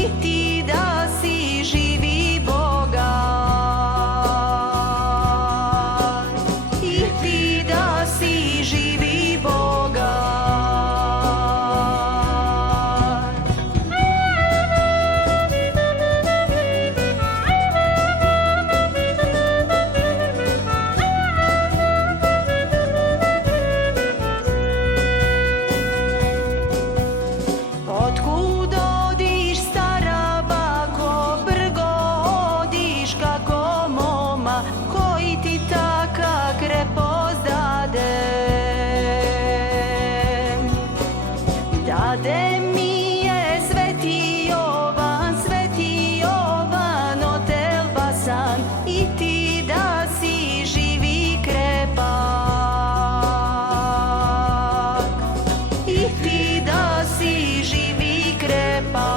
i ti da si živi Boga, i ti da si živi Boga. Otkud odiš, stara bako, brgo odiš kako moma, koji ti taka krepost dade. Dade mi je Sveti Jovan od Elbasan, i ti da si živi krepak, i ti da si živi krepak.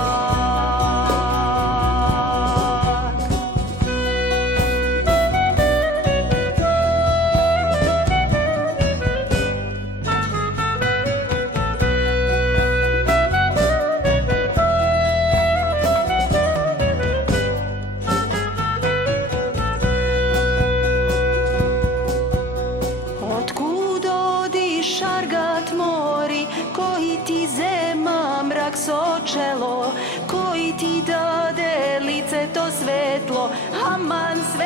Otkud odiš, Šargat mori, koji ti zema mrak sočelo, koji ti dade lice to svetlo, aman sve